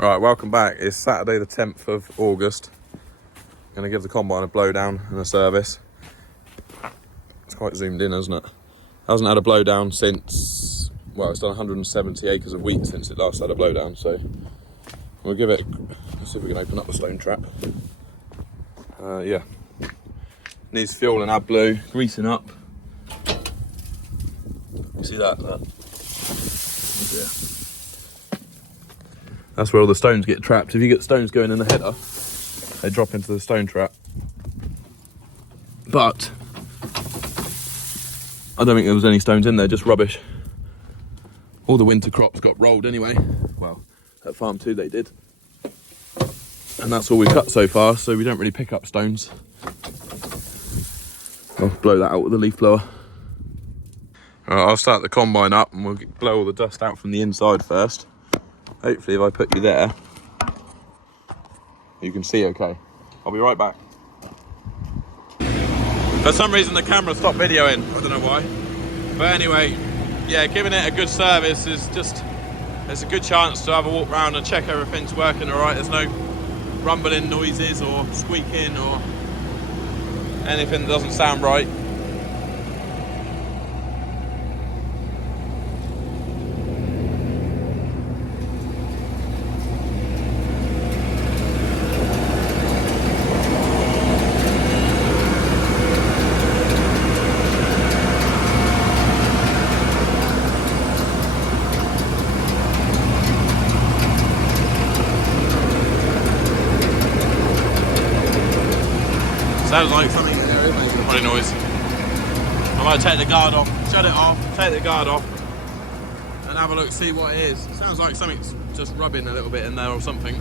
Right, welcome back. It's Saturday the 10th of August. Going to give the combine a blowdown and a service. It's quite zoomed in, hasn't it? Hasn't had a blowdown since, well, it's done 170 acres a week since it last had a blowdown, so we'll give it, let's see if we can open up the stone trap. Yeah. Needs fuel and AdBlue, greasing up. You see that? Yeah. That's where all the stones get trapped. If you get stones going in the header, they drop into the stone trap. But I don't think there was any stones in there, just rubbish. All the winter crops got rolled anyway. Well, at farm 2 they did. And that's all we cut so far, so we don't really pick up stones. I'll blow that out with the leaf blower. I'll start the combine up and we'll blow all the dust out from the inside first. Hopefully if I put you there, you can see okay. I'll be right back. For some reason the camera stopped videoing, I don't know why. But anyway, yeah, giving it a good service is just, there's a good chance to have a walk around and check everything's working alright. There's no rumbling noises or squeaking or anything that doesn't sound right. Sounds like something making funny noise. I might take the guard off, shut it off, take the guard off, and have a look, see what it is. It sounds like something's just rubbing a little bit in there or something.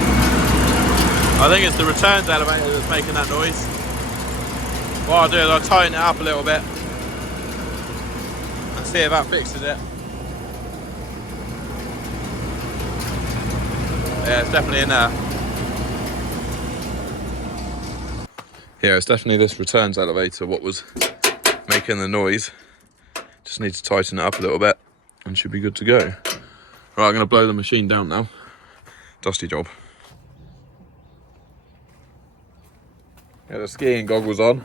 I think it's the returns elevator that's making that noise. What I'll do is I'll tighten it up a little bit and see if that fixes it. Yeah, it's definitely in there. Yeah, it's definitely this returns elevator what was making the noise. Just need to tighten it up a little bit and should be good to go. Right, I'm going to blow the machine down now. Dusty job. Get the skiing goggles on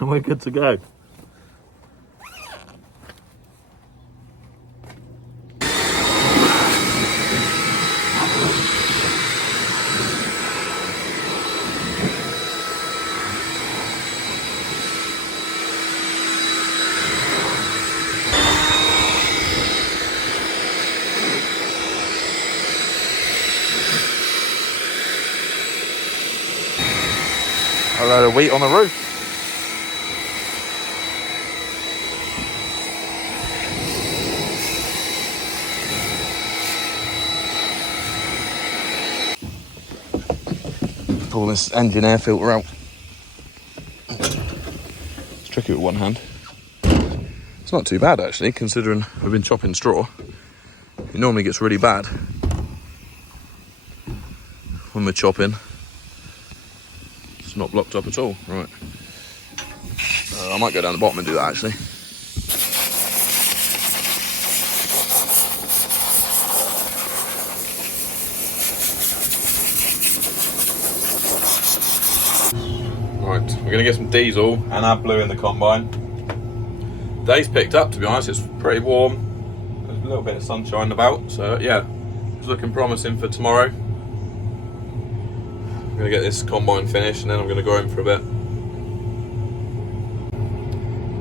and we're good to go. A load of wheat on the roof. Pull this engine air filter out. It's tricky with one hand. It's not too bad actually, considering we've been chopping straw. It normally gets really bad when we're chopping. Not blocked up at all. Right. I might go down the bottom and do that actually. Right, we're going to get some diesel and AdBlue in the combine. Day's picked up, to be honest. It's pretty warm. There's a little bit of sunshine about, so yeah, it's looking promising for tomorrow. I'm going to get this combine finished and then I'm going to go home for a bit.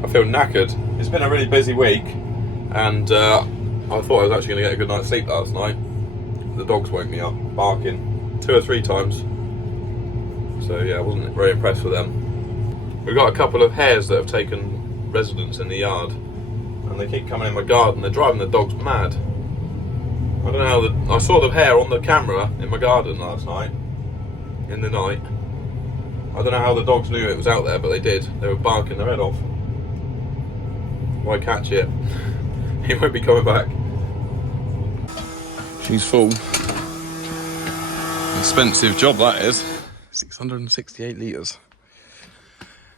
I feel knackered. It's been a really busy week and I thought I was actually going to get a good night's sleep last night. The dogs woke me up barking 2 or 3 times. So yeah, I wasn't very impressed with them. We've got a couple of hares that have taken residence in the yard and they keep coming in my garden. They're driving the dogs mad. I don't know how I saw the hare on the camera in my garden last night. In the night. I don't know how the dogs knew it was out there, but they did. They were barking their head off. Why catch it? He won't be coming back. She's full. Expensive job that is. 668 litres.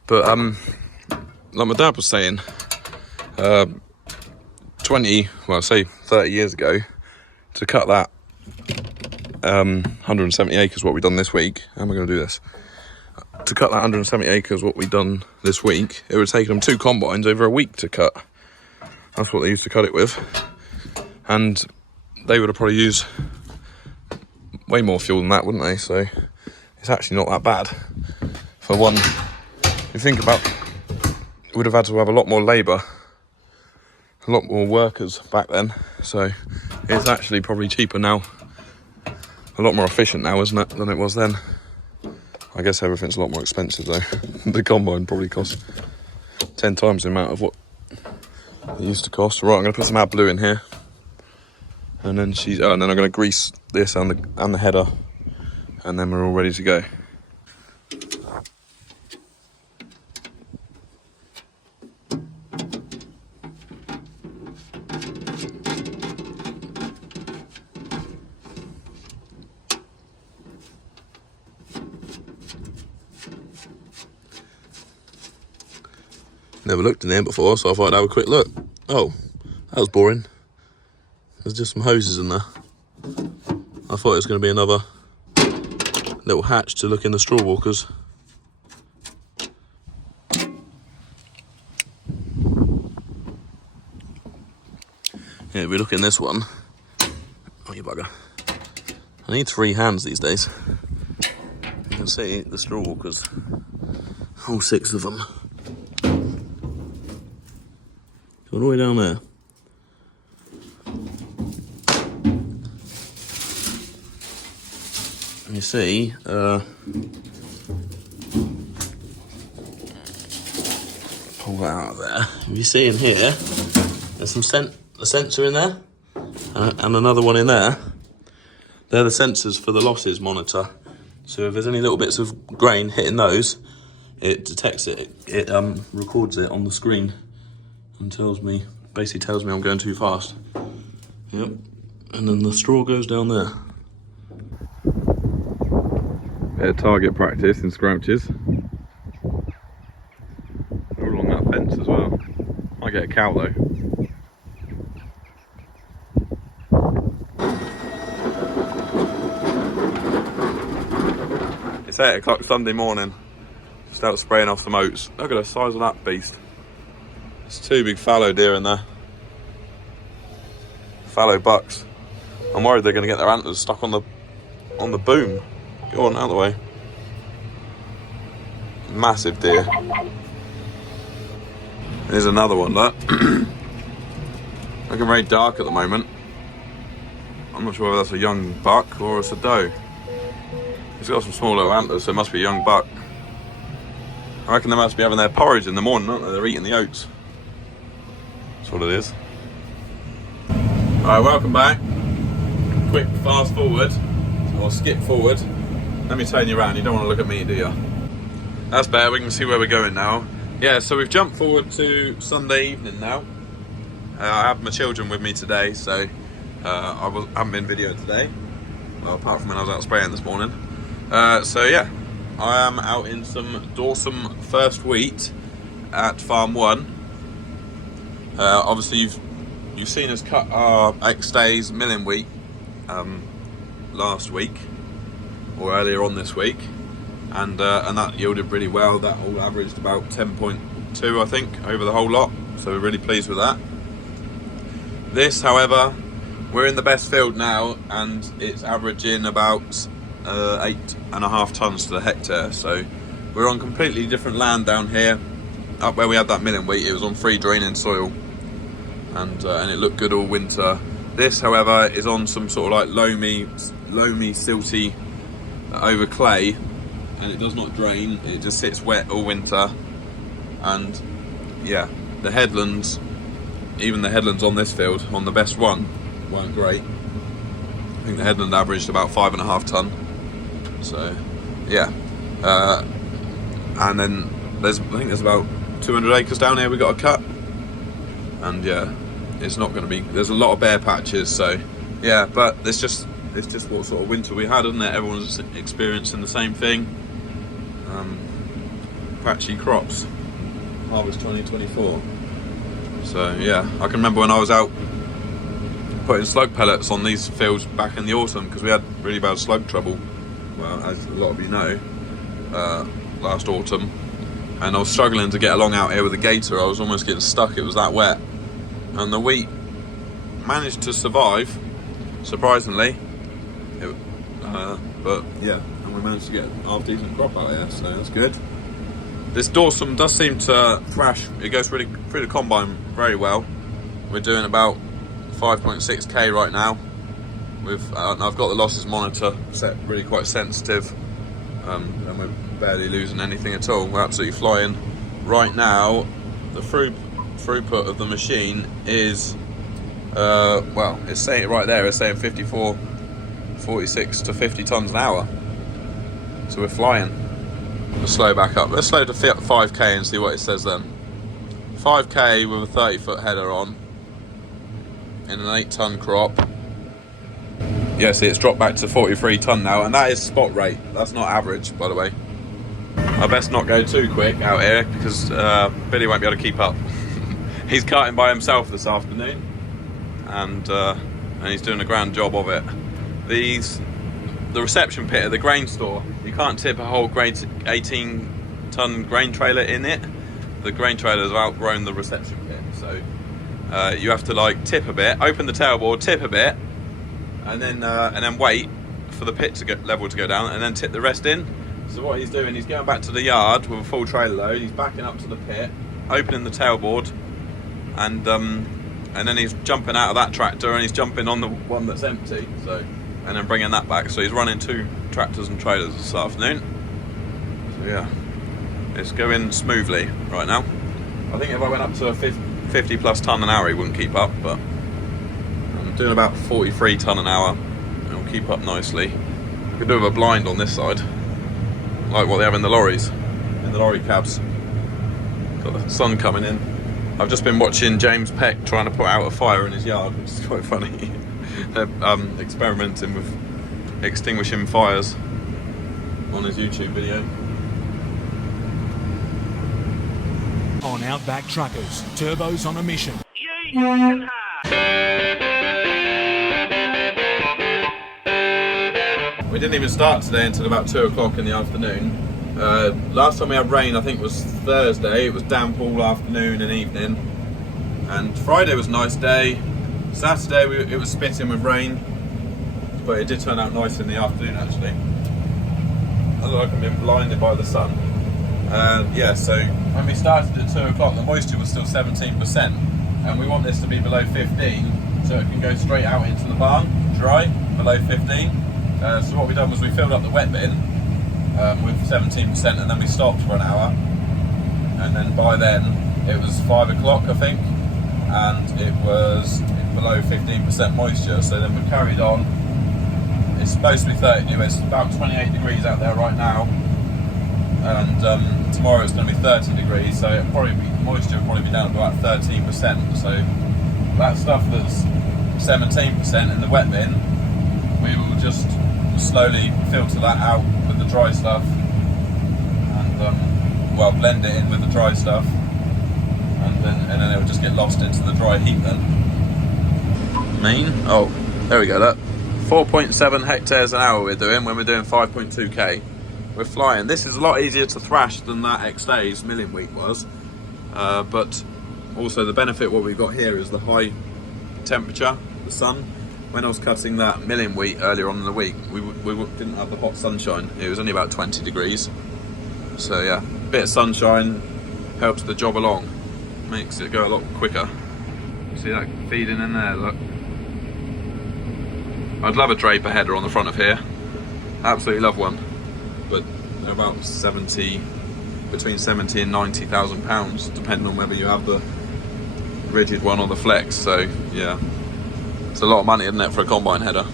But like my dad was saying, 20, well say 30 years ago, to cut that 170 acres what we've done this week. How am I going to do this? To cut that 170 acres what we've done this week, it would have taken them 2 combines over a week to cut. That's what they used to cut it with. And they would have probably used way more fuel than that, wouldn't they? So it's actually not that bad. For one, if you think about, we would have had to have a lot more labour, a lot more workers back then. So it's actually probably cheaper now, a lot more efficient now, isn't it, than it was then. I guess everything's a lot more expensive though. The combine probably costs 10 times the amount of what it used to cost. Right, I'm going to put some AdBlue in here, and then and then I'm going to grease this and the header, and then we're all ready to go. Never looked in there before, so I thought I'd have a quick look. Oh, that was boring. There's just some hoses in there. I thought it was going to be another little hatch to look in the straw walkers. Yeah, if we look in this one. Oh, you bugger. I need 3 hands these days. You can see the straw walkers. All 6 of them. All the way down there. You see, pull that out of there. You see in here, there's some a sensor in there, and another one in there. They're the sensors for the losses monitor. So if there's any little bits of grain hitting those, it detects it. It records it on the screen and basically tells me I'm going too fast. Yep. And then the straw goes down there. Bit of target practice in scrouches. All along that fence as well. I get a cow though. It's 8 o'clock Sunday morning. Just out spraying off some oats. Look at the size of that beast. There's 2 big fallow deer in there. Fallow bucks. I'm worried they're going to get their antlers stuck on the boom. Go on, out of the way. Massive deer. There's another one, look. Looking very dark at the moment. I'm not sure whether that's a young buck or it's a doe. It's got some small little antlers, so it must be a young buck. I reckon they must be having their porridge in the morning, aren't they? They're eating the oats. That's what it is. Alright, welcome back. Quick fast forward, or skip forward. Let me turn you around, you don't want to look at me, do you? That's better, we can see where we're going now. Yeah, so we've jumped forward to Sunday evening now. I have my children with me today, so I haven't been videoing today. Well, apart from when I was out spraying this morning. So yeah, I am out in some Dawson first wheat at Farm 1. Obviously you've seen us cut our X days milling wheat last week or earlier on this week, and that yielded really well. That all averaged about 10.2 I think over the whole lot, so we're really pleased with that. This, however, we're in the best field now and it's averaging about 8.5 tonnes to the hectare, so we're on completely different land down here. Up where we had that milling wheat, it was on free draining soil, and it looked good all winter. This, however, is on some sort of like loamy, silty over clay, and it does not drain. It just sits wet all winter, and yeah, the headlands, even the headlands on this field, on the best one, weren't great. I think the headland averaged about 5.5 tonne. So yeah, and then I think there's about 200 acres down here we got to cut, and yeah, it's not going to be, there's a lot of bare patches, so yeah, but it's just what sort of winter we had, isn't it? Everyone's experiencing the same thing. Patchy crops, harvest 2024. So yeah, I can remember when I was out putting slug pellets on these fields back in the autumn because we had really bad slug trouble, well, as a lot of you know, last autumn, and I was struggling to get along out here with the gator. I was almost getting stuck, it was that wet, and the wheat managed to survive, surprisingly. But yeah, and we managed to get a half decent crop out here, so that's good. This dorsum does seem to thrash, it goes really through the combine very well. We're doing about 5.6k right now. I've got the losses monitor set really quite sensitive, and we're barely losing anything at all. We're absolutely flying. Right now, the throughput of the machine is, well, it's saying it right there, it's saying 46 to 50 tons an hour. So we're flying. We'll slow back up. Let's slow to 5k and see what it says then. 5k with a 30-foot header on in an 8-ton crop. Yeah, see, it's dropped back to 43 ton now, and that is spot rate. That's not average, by the way. I best not go too quick out here because Billy won't be able to keep up. He's carting by himself this afternoon, and he's doing a grand job of it. The reception pit at the grain store, you can't tip a whole 18-ton grain trailer in it. The grain trailers have outgrown the reception pit, so you have to like tip a bit, open the tailboard, tip a bit, and then wait for the pit level to go down, and then tip the rest in. So what he's doing, he's going back to the yard with a full trailer load. He's backing up to the pit, opening the tailboard, and then he's jumping out of that tractor and he's jumping on the one that's empty. So, and then bringing that back. So he's running 2 tractors and trailers this afternoon. So yeah, it's going smoothly right now. I think if I went up to a 50 plus ton an hour, he wouldn't keep up, but I'm doing about 43 ton an hour. It'll keep up nicely. We could do with a blind on this side, like what they have in the lorries, in the lorry cabs. Got the sun coming in. I've just been watching James Peck trying to put out a fire in his yard, which is quite funny. They're experimenting with extinguishing fires on his YouTube video. On Outback Truckers, turbos on a mission. We didn't even start today until about 2 o'clock in the afternoon. Last time we had rain, I think, was Thursday. It was damp all afternoon and evening. And Friday was a nice day. Saturday it was spitting with rain, but it did turn out nice in the afternoon actually. I look like I've been blinded by the sun. Yeah, so when we started at 2 o'clock, the moisture was still 17%, and we want this to be below 15, so it can go straight out into the barn, dry, below 15. So what we done was we filled up the wet bin with 17%, and then we stopped for an hour, and then by then it was 5 o'clock I think, and it was below 15% moisture. So then we carried on. It's supposed to be 30, it's about 28 degrees out there right now, and tomorrow it's going to be 30 degrees, so it'll probably be, moisture will probably be down to about 13%. So that stuff that's 17% in the wet bin, we will just slowly filter that out with the dry stuff, and well, blend it in with the dry stuff, and then it will just get lost into the dry heat then. Oh, there we go, look. 4.7 hectares an hour we're doing when we're doing 5.2k. We're flying. This is a lot easier to thrash than that X-Days milling wheat was, but also the benefit what we've got here is the high temperature, the sun. When I was cutting that milling wheat earlier on in the week, we didn't have the hot sunshine. It was only about 20 degrees. So yeah, a bit of sunshine helps the job along, makes it go a lot quicker. See that feeding in there, look. I'd love a draper header on the front of here. Absolutely love one. But they're about between 70 and 90,000 pounds, depending on whether you have the rigid one or the flex. So yeah, it's a lot of money, isn't it, for a combine header?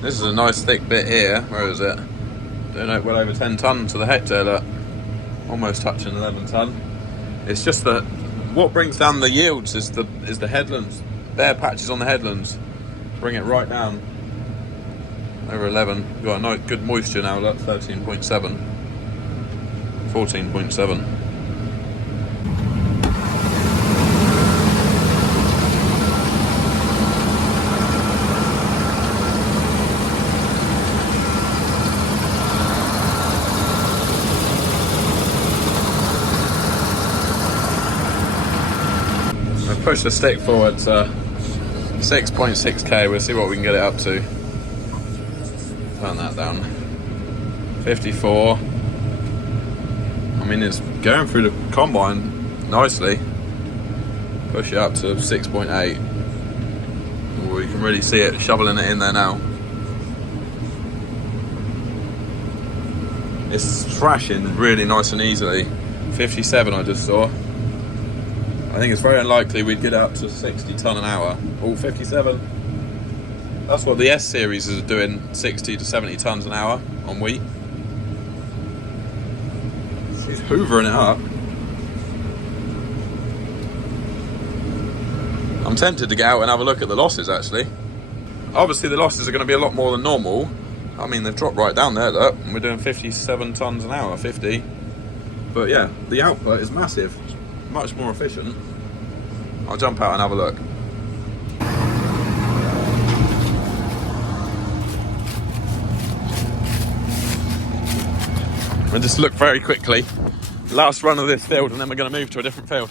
This is a nice thick bit here. Where is it? Don't know, well over 10 ton to the hectare. Look, almost touching 11 ton. It's just that what brings down the yields is the headlands, bare patches on the headlands. Bring it right down. Over 11. We've got a nice good moisture now. Look, 13.7, 14.7. push the stick forward to 6.6k. We'll see what we can get it up to. Turn that down. 54. I mean, it's going through the combine nicely. Push it up to 6.8. We can really see it shoveling it in there now. It's thrashing really nice and easily. 57 I just saw. I think it's very unlikely we'd get up to 60 tonne an hour. Oh, 57. That's what the S series is doing, 60 to 70 tonnes an hour on wheat. She's hoovering it up. I'm tempted to get out and have a look at the losses actually. Obviously the losses are going to be a lot more than normal. I mean, they've dropped right down there, look. We're doing 57 tonnes an hour, 50. But yeah, the output is massive. Much more efficient. I'll jump out and have a look. We'll just look very quickly. Last run of this field, and then we're going to move to a different field.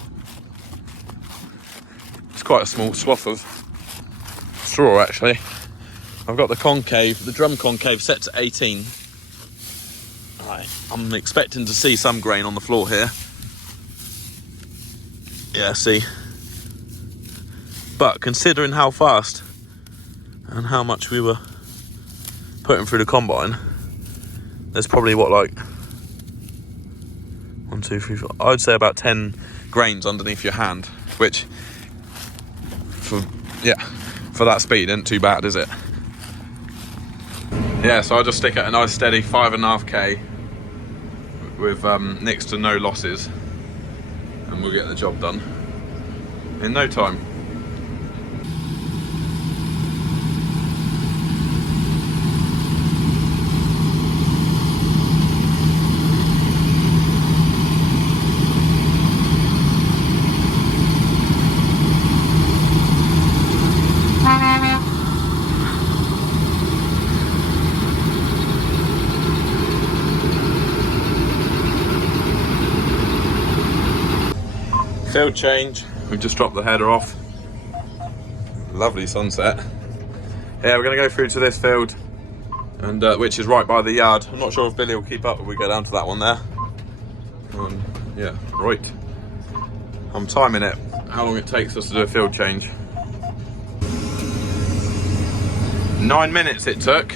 It's quite a small swath of straw, actually. I've got the concave, the drum concave set to 18. Right, I'm expecting to see some grain on the floor here. Yeah, see. But considering how fast and how much we were putting through the combine, there's probably what, like 1, 2, 3, 4, I'd say about 10 grains underneath your hand, which for that speed isn't too bad, is it? Yeah, so I'll just stick at a nice steady 5.5k with next to no losses, and we'll get the job done in no time. Field change, we've just dropped the header off. Lovely sunset. Yeah, we're going to go through to this field, and which is right by the yard. I'm not sure if Billy will keep up if we go down to that one there. Yeah, right. I'm timing it, how long it takes us to do a field change. 9 minutes it took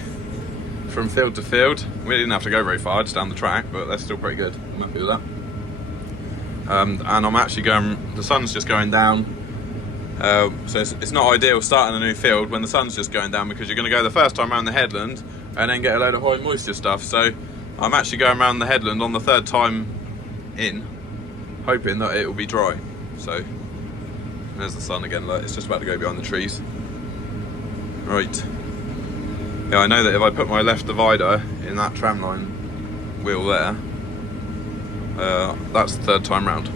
from field to field. We didn't have to go very far, just down the track, but that's still pretty good. I'm happy with that. And I'm actually going, the sun's just going down, so it's not ideal starting a new field when the sun's just going down, because you're going to go the first time around the headland and then get a load of high moisture stuff. So I'm actually going around the headland on the third time in, hoping that it will be dry. So there's the sun again, look, it's just about to go behind the trees. Right. Yeah, I know that if I put my left divider in that tramline wheel there, that's the third time round.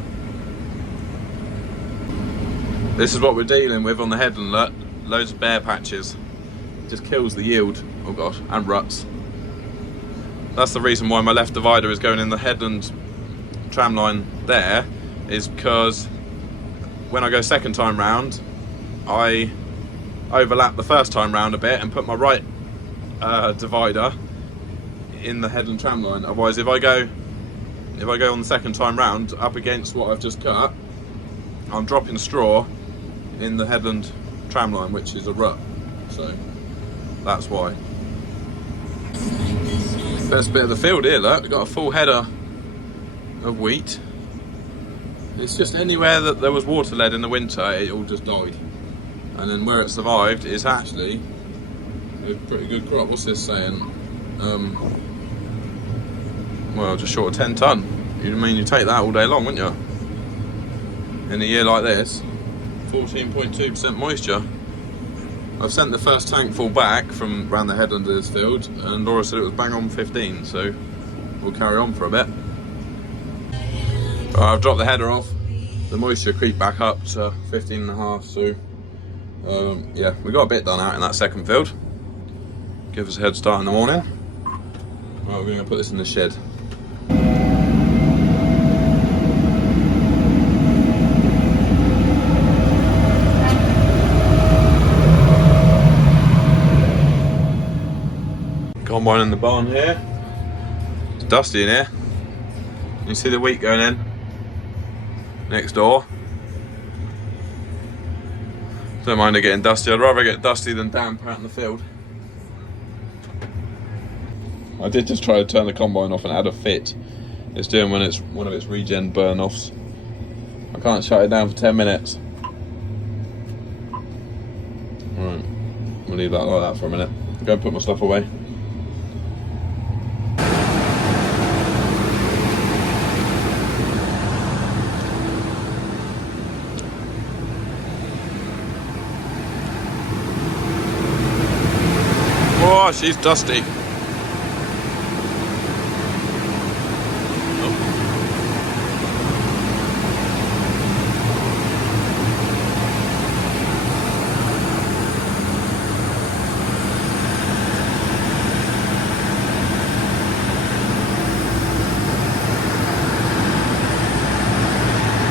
This is what we're dealing with on the headland, look. Loads of bare patches. Just kills the yield, oh gosh, and ruts. That's the reason why my left divider is going in the headland tramline there, is because when I go second time round, I overlap the first time round a bit and put my right divider in the headland tramline. Otherwise, if I go on the second time round up against what I've just cut, I'm dropping straw in the headland tramline, which is a rut. So that's why. Best bit of the field here, look, we've got a full header of wheat. It's just anywhere that there was water lead in the winter, it all just died. And then where it survived is actually a pretty good crop. What's this saying? Well, just short of 10 tonne. You mean you take that all day long, wouldn't you? In a year like this, 14.2% moisture. I've sent the first tank full back from around the headland of this field, and Laura said it was bang on 15, so we'll carry on for a bit. I've dropped the header off. The moisture creeped back up to 15.5, so yeah, we got a bit done out in that second field. Give us a head start in the morning. Right, we're going to put this in the shed. Combine in the barn here. It's dusty in here. You see the wheat going in next door. Don't mind it getting dusty. I'd rather get dusty than damp out in the field. I did just try to turn the combine off and add a fit. It's doing when it's one of its regen burn offs. I can't shut it down for 10 minutes. Alright, we'll leave that like that for a minute. Go and put my stuff away. Oh, she's dusty.